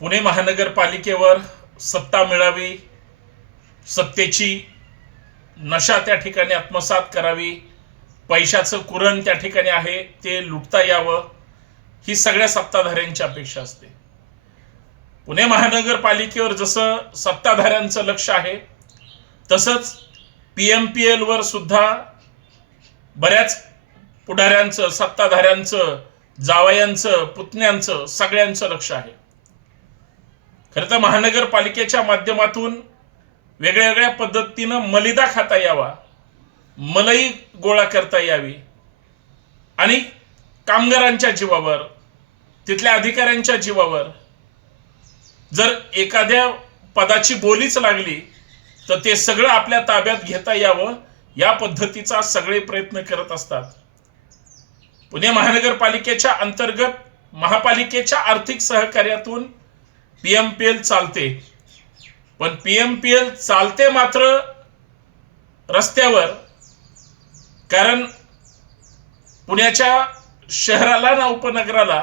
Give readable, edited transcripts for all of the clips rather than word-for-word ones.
पुणे महानगरपालिकेवर सत्ता मिळावी, सत्तेची नशा त्या ठिकाणी आत्मसात करावी, पैशाचं कुरण त्या ठिकाणी आहे ते लुटता यावं, ही सगळ्या सत्ताधाऱ्यांची अपेक्षा असते. पुणे महानगरपालिकेवर जसं सत्ताधाऱ्यांचं लक्ष आहे तसंच PMPL वर सुद्धा बऱ्याच पुढाऱ्यांचं, सत्ताधाऱ्यांचं, जावयांचं, पुतण्यांचं, सगळ्यांचं लक्ष आहे. खरं तर महानगरपालिकेच्या माध्यमातून वेगळ्या वेगळ्या पद्धतीनं मलिदा खाता यावा, मलाई गोळा करता यावी आणि कामगारांच्या जीवावर, तिथल्या अधिकाऱ्यांच्या जीवावर जर एखाद्या पदाची बोलीच लागली तर ते सगळं आपल्या ताब्यात घेता यावं, या पद्धतीचा सगळे प्रयत्न करत असतात. पुणे महानगरपालिकेच्या अंतर्गत महापालिकेच्या आर्थिक सहकार्यातून PMPL चालते, पण PMPL चालते मात्र रस्त्यावर. कारण पुण्याच्या शहराला ना उपनगराला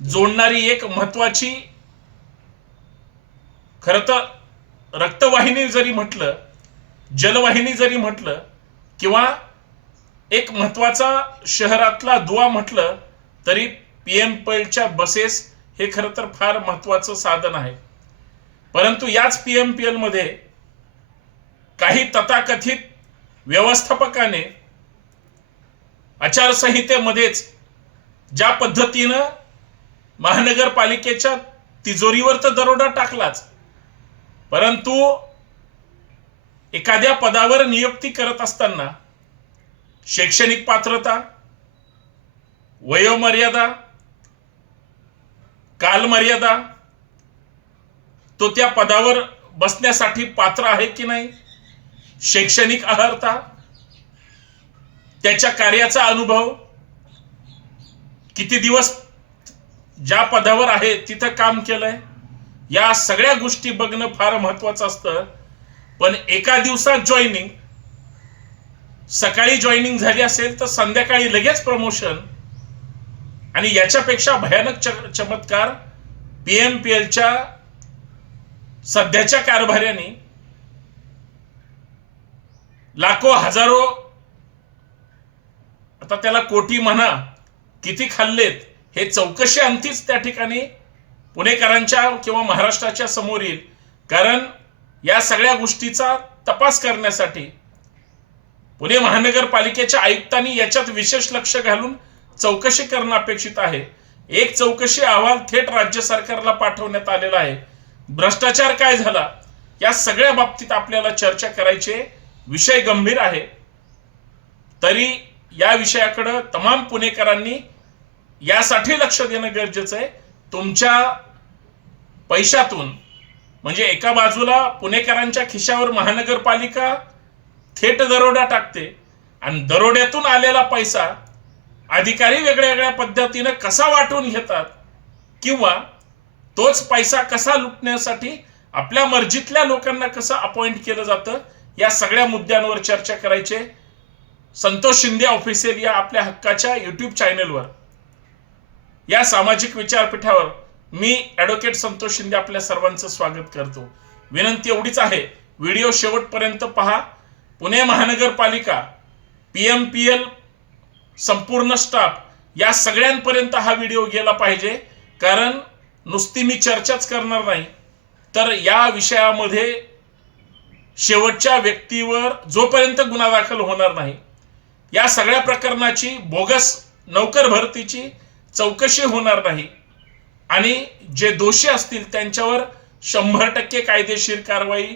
जोडणारी एक महत्वाची, खरं तर रक्तवाहिनी जरी म्हटलं, जलवाहिनी जरी म्हटलं, किंवा एक महत्वाचा शहरातला दुवा म्हटलं तरी PMPLच्या बसेस हे खरं तर फार महत्वाचं साधन आहे. परंतु याच PMPL मध्ये काही तथाकथित व्यवस्थापकाने आचारसंहितेमध्येच ज्या पद्धतीनं महानगरपालिकेच्या तिजोरीवर तर दरोडा टाकलाच, परंतु एखाद्या पदावर नियुक्ती करत असताना शैक्षणिक पात्रता, वयोमर्यादा, कालमर्यादा, तो त्या पदावर बसण्यासाठी पात्र आहे की नाही, शैक्षणिक अर्हता, त्याच्या कार्याचा अनुभव, किती दिवस ज्या पदावर आहे तिथं काम केलंय, या सगळ्या गोष्टी बघणं फार महत्वाचं असतं. पण एका दिवसात जॉईनिंग, सकाळी जॉईनिंग झाली असेल तर संध्याकाळी लगेच प्रमोशन, आणि याच्यापेक्षा भयानक चमत्कार PMPLच्या सध्याच्या कारभार्याने लाखो हजारो, आता त्याला कोटी म्हणा, किती खाल्लेत हे चौकशी अंतीच त्या ठिकाणी पुणेकरांच्या किंवा महाराष्ट्राच्या समोर येईल. कारण या सगळ्या गोष्टीचा तपास करण्यासाठी पुणे महानगरपालिकेच्या आयुक्तांनी याच्यात विशेष लक्ष घालून चौकशी करणं अपेक्षित आहे. एक चौकशी अहवाल थेट राज्य सरकारला पाठवण्यात आलेला आहे. भ्रष्टाचार काय झाला या सगळ्या बाबतीत आपल्याला चर्चा करायची, विषय गंभीर आहे. तरी या विषयाकडे तमाम पुणेकरांनी यासाठी लक्ष देणं गरजेचं आहे. तुमच्या पैशातून, म्हणजे एका बाजूला पुणेकरांच्या खिशावर महानगरपालिका थेट दरोडा टाकते आणि दरोड्यातून आलेला पैसा अधिकारी वेगळ्या वेगळ्या पद्धतीने कसा वाटून घेतात, किंवा तोच पैसा कसा लुटण्यासाठी आपल्या मर्जीतल्या लोकांना कसं अपॉइंट केलं जातं, या सगळ्या मुद्द्यांवर चर्चा करायचे. संतोष शिंदे ऑफिशियल या आपल्या हक्काच्या YouTube चॅनलवर, या सामाजिक विचारपीठावर मी ॲडव्होकेट संतोष शिंदे आपल्या सर्वांचं स्वागत करतो. विनंती एवढीच आहे, व्हिडिओ शेवटपर्यंत पहा. पुणे महानगरपालिका, PMPL, संपूर्ण स्टाफ या सगळ्यांपर्यंत हा व्हिडिओ गेला पाहिजे. कारण नुसती मी चर्चाच करणार नाही, तर या विषयामध्ये शेवटच्या व्यक्तीवर जोपर्यंत गुन्हा दाखल होणार नाही, या सगळ्या प्रकरणाची, बोगस नौकर भरतीची चौकशी होणार नाही आणि जे दोषी असतील त्यांच्यावर 100% कायदेशीर कारवाई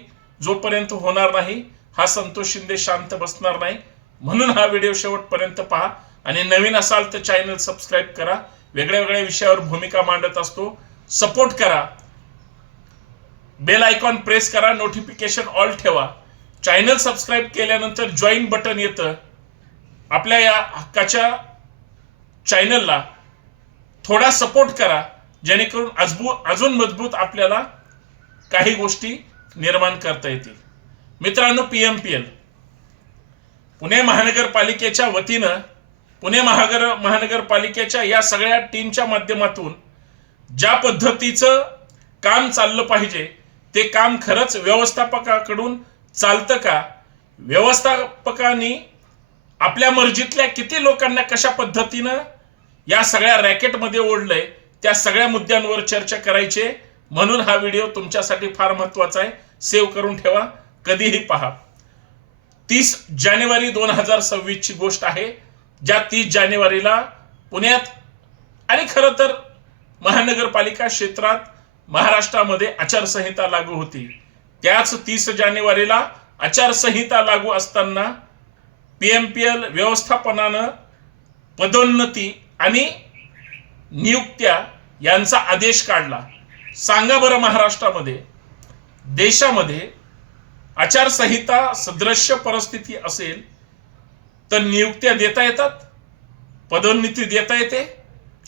जोपर्यंत होणार नाही, हा संतोष शिंदे शांत बसणार नाही. म्हणून हा व्हिडिओ शेवटपर्यंत पहा आणि नवीन असाल तर चॅनल सबस्क्राईब करा. वेगळ्या वेगळ्या विषयावर भूमिका मांडत असतो, सपोर्ट करा. बेल आयकॉन प्रेस करा, नोटिफिकेशन ऑल ठेवा. चॅनल सबस्क्राईब केल्यानंतर जॉईन बटन येतं. आपल्या या हक्काच्या चॅनलला थोडा सपोर्ट करा, जेणेकरून अजून मजबूत आपल्याला काही गोष्टी निर्माण करता येतील. मित्रांनो, PMPL पुणे महानगरपालिकेच्या वतीनं, पुणे महानगरपालिकेच्या या सगळ्या टीमच्या माध्यमातून ज्या पद्धतीचं काम चाललं पाहिजे ते काम खरंच व्यवस्थापकाकडून चालतं का? व्यवस्थापकांनी आपल्या मर्जीतल्या किती लोकांना कशा पद्धतीनं या सगळ्या रॅकेटमध्ये ओढलंय, त्या सगळ्या मुद्द्यांवर चर्चा करायची. म्हणून हा व्हिडिओ तुमच्यासाठी फार महत्वाचा आहे. सेव्ह करून ठेवा, कधीही पहा. 30 जानेवारी 2026 ची गोष्ट आहे, ज्या 30 जानेवारीला पुण्यात आणि खरं तर महानगरपालिका क्षेत्रात महाराष्ट्रामध्ये आचारसंहिता लागू होती. त्याच 30 जानेवारीला आचारसंहिता लागू असताना पीएमपीएल व्यवस्थापनानं पदोन्नती आणि नियुक्त्या यांचा आदेश काढला. सांगा बरं, महाराष्ट्रामध्ये, देशामध्ये आचारसंहिता सदृश्य परिस्थिती असेल तर नियुक्त्या देता येतात, पदोन्नती देता येते,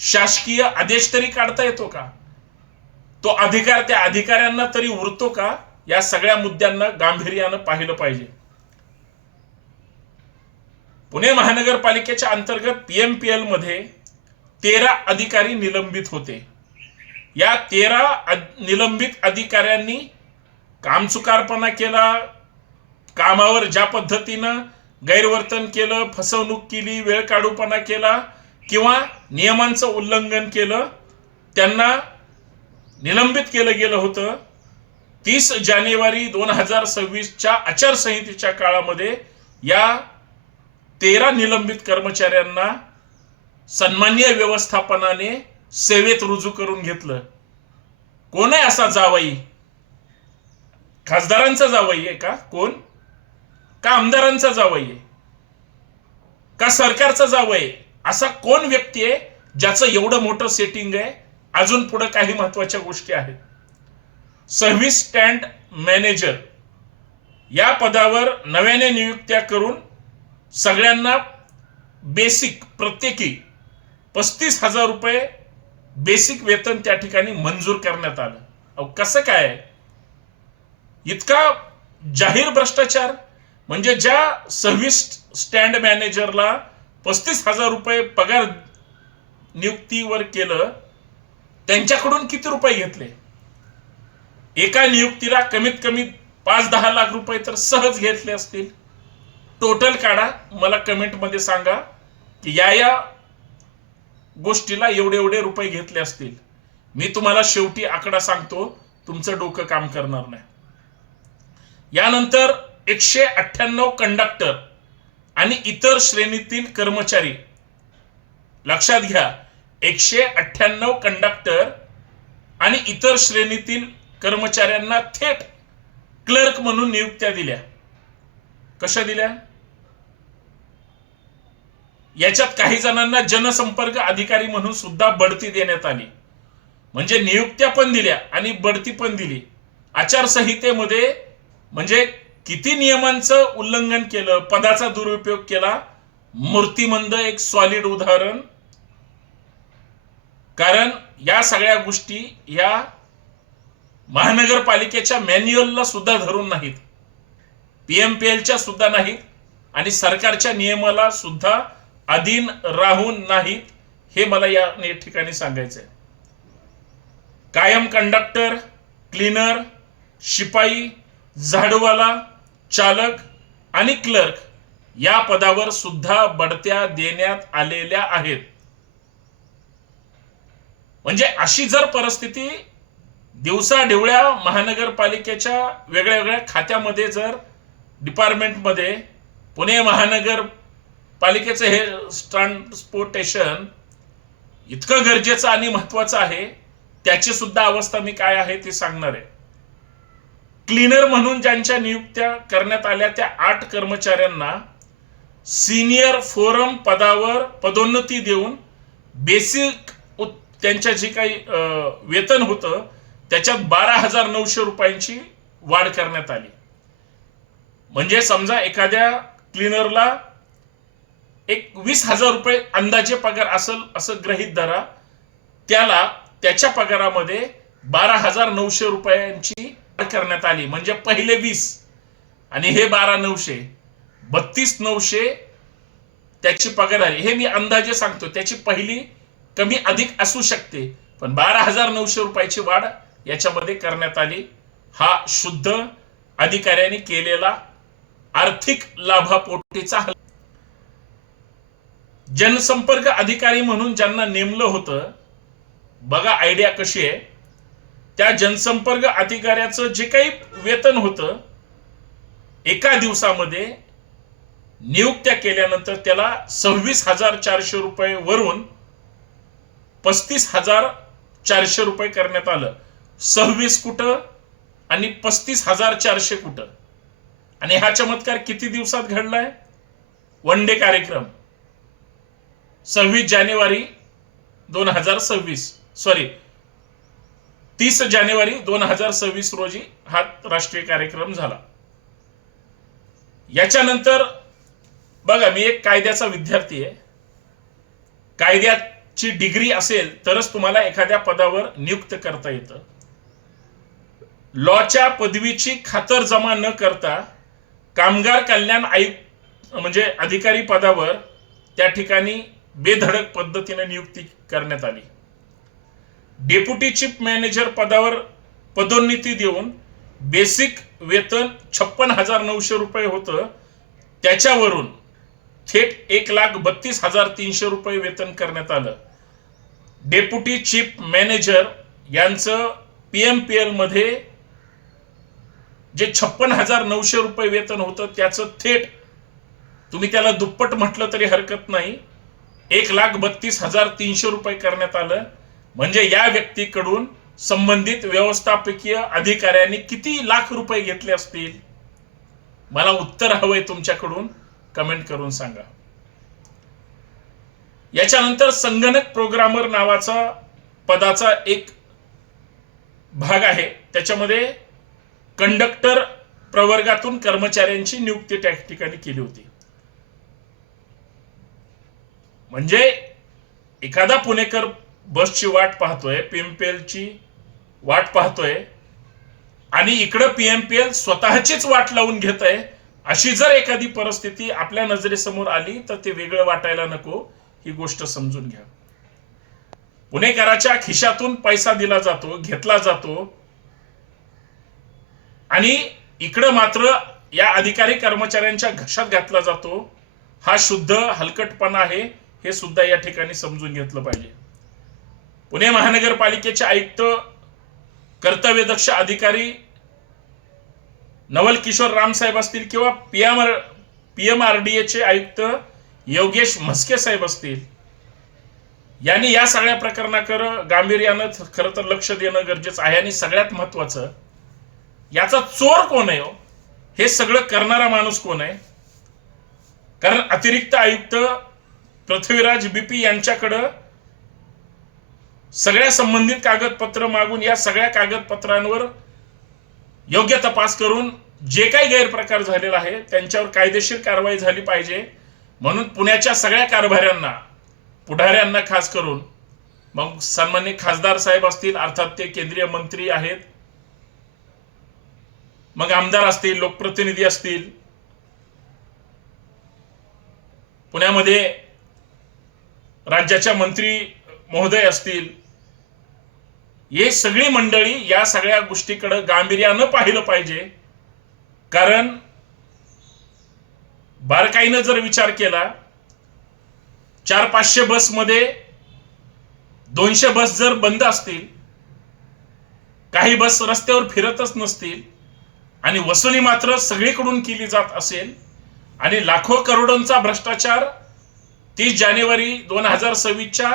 शासकीय आदेश तरी काढता येतो का? तो अधिकार त्या अधिकाऱ्यांना तरी उरतो का? या सगळ्या मुद्द्यांना गांभीर्यानं पाहिलं पाहिजे. पुणे महानगरपालिकेच्या अंतर्गत पीएमपीएल मध्ये 13 अधिकारी निलंबित होते. या 13 निलंबित अधिकाऱ्यांनी कामचुकारपणा केला, कामावर ज्या पद्धतीनं गैरवर्तन केलं, फसवणूक केली, वेळकाढूपणा केला किंवा नियमांचं उल्लंघन केलं, त्यांना निलंबित केलं गेलं होतं. 30 जानेवारी 2026च्या आचारसंहितेच्या काळामध्ये या 13 निलंबित कर्मचाऱ्यांना सन्माननीय व्यवस्थापनाने सेवेत रुजू करून घेतलं. कोण आहे असा जावई? खासदारांचा जावई आहे का? कोण? का आमदारांचा जावई आहे? का सरकारचा जावई आहे? असा कोण व्यक्ती आहे ज्याचं एवढं मोठं सेटिंग आहे? अजून पुढे काही महत्वाच्या गोष्टी आहेत. सर्व्हिस स्टँड मॅनेजर या पदावर नव्याने नियुक्त्या करून सगळ्यांना बेसिक प्रत्येकी 35,000 रुपये बेसिक वेतन त्या ठिकाणी मंजूर करण्यात आलं. अहो, कसं काय? इतका जाहीर भ्रष्टाचार. म्हणजे ज्या सर्व्हिस स्टँड मॅनेजरला 35,000 रुपये पगार नियुक्तीवर केलं, त्यांच्याकडून किती रुपये घेतले? एका नियुक्तीला कमीत कमी 5-10 लाख रुपये तर सहज घेतले असतील. टोटल काढा, मला कमेंट मध्ये सांगा की या गोष्टीला एवढे एवढे रुपये घेतले असतील. मी तुम्हाला शेवटी आकडा सांगतो, तुमचं डोकं काम करणार नाही. यानंतर 198 कंडक्टर आणि इतर श्रेणीतील कर्मचारी, लक्षात घ्या, 198 कंडक्टर आणि इतर श्रेणीतील कर्मचाऱ्यांना थेट क्लर्क म्हणून नियुक्त्या दिल्या. कशा दिल्या? याच्यात काही जणांना जनसंपर्क अधिकारी म्हणून सुद्धा बढती देण्यात आली. म्हणजे नियुक्त्या पण दिल्या आणि बढती पण दिली. आचारसंहितेमध्ये म्हणजे किती नियमांचं उल्लंघन केलं, पदाचा दुरुपयोग केला. मूर्तिमंत एक सॉलिड उदाहरण. कारण या सगळ्या गोष्टी या महानगरपालिकेच्या मॅन्युअलला सुद्धा धरून नाहीत, पीएमपीएलच्या सुद्धा नाहीत आणि सरकारच्या नियमाला सुद्धा अधीन राहून नाहीत. हे मला या ठिकाणी सांगायचं आहे. कायम कंडक्टर, क्लीनर, शिपाई, झाडूवाला, चालक आणि क्लर्क या पदावर सुद्धा बढत्या देण्यात आलेल्या आहेत. म्हणजे अशी जर परिस्थिती दिवसाढिवळ्या महानगरपालिकेच्या वेगळ्या वेगळ्या खात्यामध्ये, जर डिपार्टमेंटमध्ये पुणे महानगरपालिकेचं हे ट्रान्सपोर्टेशन इतकं गरजेचं आणि महत्वाचं आहे, त्याची सुद्धा अवस्था मी काय आहे ते सांगणार आहे. क्लीनर म्हणून ज्यांच्या नियुक्त्या करण्यात आल्या त्या 8 कर्मचाऱ्यांना सिनियर फोरम पदावर पदोन्नती देऊन बेसिक त्यांच्या जे काही वेतन होतं त्याच्यात 12,900 रुपयांची वाढ करण्यात आली. म्हणजे समजा एखाद्या क्लीनरला एक 20,000 रुपये अंदाजे पगार असेल असं गृहीत धरा, त्याला त्याच्या पगारामध्ये 12,900 रुपयांची वाढ करण्यात आली. म्हणजे पहिले 20 आणि हे 12,900, 32,900 त्याची पगार आली. हे मी अंदाजे सांगतो, त्याची पहिली कमी अधिक असू शकते, पण 12,900 रुपयाची वाढ याच्यामध्ये करण्यात आली. हा शुद्ध अधिकाऱ्यांनी केलेला आर्थिक लाभापोटीचा जनसंपर्क अधिकारी म्हणून ज्यांना नेमलं होतं, बघा आयडिया कशी आहे. त्या जनसंपर्क अधिकाऱ्याचं जे काही वेतन होतं, एका दिवसामध्ये नियुक्त्या केल्यानंतर त्याला 26,400 रुपये वरून 35,400 रुपये करण्यात आलं. 26 कुठं आणि 35,400 कुठं? आणि हा चमत्कार किती दिवसात घडलाय? वन डे कार्यक्रम 26 जानेवारी 2026 सॉरी 30 जानेवारी 2026 रोजी हा राष्ट्रीय कार्यक्रम झाला. याच्यानंतर बघा, मी एक कायद्याचा विद्यार्थी आहे. कायद्याची डिग्री असेल तरच तुम्हाला एखाद्या पदावर नियुक्त करता येतं. लॉच्या पदवीची खातरजमा न करता कामगार कल्याण आयुक्त म्हणजे अधिकारी पदावर त्या ठिकाणी बेधडक पद्धतीने नियुक्ती करण्यात आली. डेप्युटी चीफ मॅनेजर पदावर पदोन्नती देऊन बेसिक वेतन 56,900 रुपये होतं, त्याच्यावरून थेट 1,32,300 रुपये वेतन करण्यात आलं. डेप्युटी चीफ मॅनेजर यांचं PMPL मध्ये जे 56,900 रुपये वेतन होतं त्याचं थेट तुम्ही त्याला दुप्पट म्हटलं तरी हरकत नाही, 1,32,300 रुपये करण्यात आलं. म्हणजे या व्यक्तीकडून संबंधित व्यवस्थापकीय अधिकाऱ्यांनी किती लाख रुपये घेतले असतील? मला उत्तर हवंय तुमच्याकडून, कमेंट करून सांगा. याच्यानंतर संगणक प्रोग्रामर नावाचा पदाचा एक भाग आहे. त्याच्यामध्ये कंडक्टर प्रवर्गातून कर्मचाऱ्यांची नियुक्ती त्या ठिकाणी केली होती. म्हणजे एखादा पुणेकर बसची वाट पाहतोय, PMPL ची वाट पाहतोय आणि इकडं PMPL स्वतःचीच वाट लावून घेत आहे. अशी जर एखादी परिस्थिती आपल्या नजरेसमोर आली तर ते वेगळं वाटायला नको, ही गोष्ट समजून घ्या. पुणेकराच्या खिशातून पैसा दिला जातो, घेतला जातो आणि इकडं मात्र या अधिकारी कर्मचाऱ्यांच्या घशात घातला जातो. हा शुद्ध हलकटपणा आहे, हे सुद्धा या ठिकाणी समजून घेतलं पाहिजे. पुणे महानगरपालिकेचे आयुक्त कर्तव्यदक्ष अधिकारी नवल किशोर रामसाहेब असतील किंवा PMRDA चे आयुक्त योगेश म्हस्के साहेब असतील, यांनी या सगळ्या प्रकरणाकडे गांभीर्यानं खरं तर लक्ष देणं गरजेचं आहे. आणि सगळ्यात महत्वाचं, याचा चोर कोण आहे? हे सगळं करणारा माणूस कोण आहे? कारण अतिरिक्त आयुक्त पृथ्वीराज BP यांच्याकडे सगळ्या संबंधित कागदपत्र मागून या सगळ्या कागदपत्रांवर योग्य तपास करून जे काही गैरप्रकार झालेला आहे त्यांच्यावर कायदेशीर कारवाई झाली पाहिजे. म्हणून पुण्याच्या सगळ्या कारभाऱ्यांना, पुढाऱ्यांना खास करून, मग सन्माननीय खासदार साहेब असतील, अर्थात ते केंद्रीय मंत्री आहेत, मग आमदार असतील, लोकप्रतिनिधी असतील, पुण्यामध्ये राज्याच्या मंत्री महोदय असतील, हे सगळी मंडळी या सगळ्या गोष्टीकडे गांभीर्यानं पाहिलं पाहिजे. कारण बारकाईनं जर विचार केला, 400-500 बसमध्ये 200 बस जर बंद असतील, काही बस रस्त्यावर फिरतच नसतील आणि वसुली मात्र सगळीकडून केली जात असेल आणि लाखो करोडोंचा भ्रष्टाचार 30 जानेवारी 2026च्या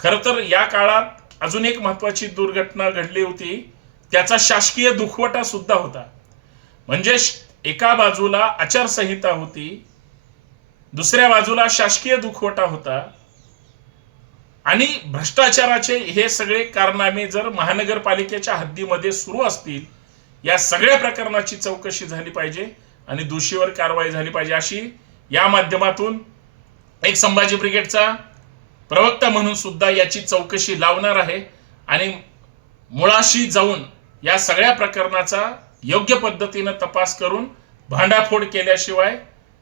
खरं तर या काळात अजून एक महत्वाची दुर्घटना घडली होती, त्याचा शासकीय दुखवटा सुद्धा होता. म्हणजे एका बाजूला आचारसंहिता होती, दुसऱ्या बाजूला शासकीय दुखवटा होता आणि भ्रष्टाचाराचे हे सगळे कारनामे जर महानगरपालिकेच्या हद्दीमध्ये सुरू असतील, या सगळ्या प्रकरणाची चौकशी झाली पाहिजे आणि दोषीवर कारवाई झाली पाहिजे, अशी या माध्यमातून एक संभाजी ब्रिगेडचा प्रवक्ता म्हणून सुद्धा याची चौकशी लावणार आहे आणि मुळाशी जाऊन या सगळ्या प्रकरणाचा योग्य पद्धतीने तपास करून भांडाफोड केल्याशिवाय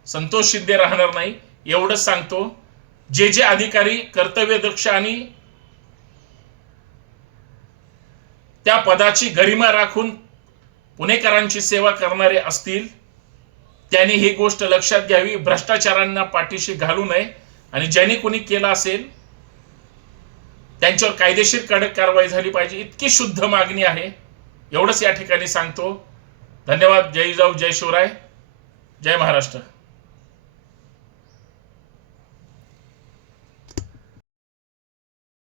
संतोष शिंदे राहणार नाही, एवढंच सांगतो. जे जे अधिकारी कर्तव्यदक्ष आणि त्या पदाची गरिमा राखून पुणेकरांची सेवा करणारे असतील त्यांनी ही गोष्ट लक्षात घ्यावी, भ्रष्टाचारांना पाठीशी घालू नये आणि ज्यांनी कोणी केलं असेल त्यांच्यावर कायदेशीर कडक कारवाई झाली पाहिजे, इतकी शुद्ध मागणी आहे. एवढंच या ठिकाणी सांगतो. धन्यवाद. जय जिजाऊ, जय शिवराय, जय महाराष्ट्र.